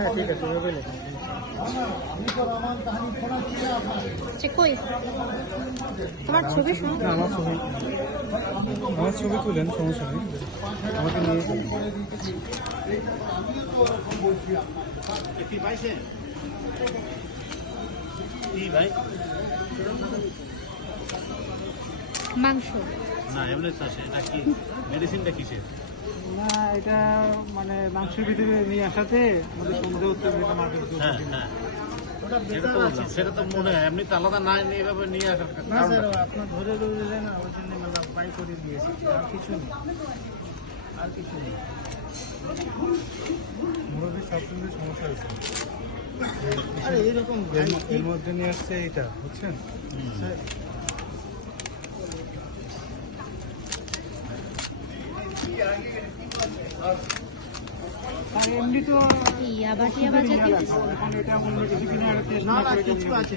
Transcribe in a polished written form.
হ্যাঁ ঠিক আছে, ওইভাবে লেখেন। কই তোমার ছবি শুনো? না, আমার ছবি তুলেন, সমস্যা নেই, আমাকে নিয়ে যান। মাংস না এমনি চাষে এটা কি মেডিসিনটা কিসের? না, এটা মানে মাংসের ভিতরে নিয়ে আসাতে আমাদের সন্দেহ হচ্ছে এটা মাঠের। হ্যাঁ হ্যাঁ সেটা তো মনে হয় এমনি তো আলাদা না এইভাবে নিয়ে আসার না স্যার, আপনার ধরে দিলেন না, ওই জন্য মানে বাই করে দিয়েছি, আর কিছু নেই, আর কিছু নেই। মুরব্বী সবসময় সমস্যা হয়েছে, আরে এরকম এর মধ্যে নিয়ে আসছে এইটা, বুঝছেন স্যার? এমনি তো ইয়াবাটিয়া বাজাতে এটা কিছু আছে।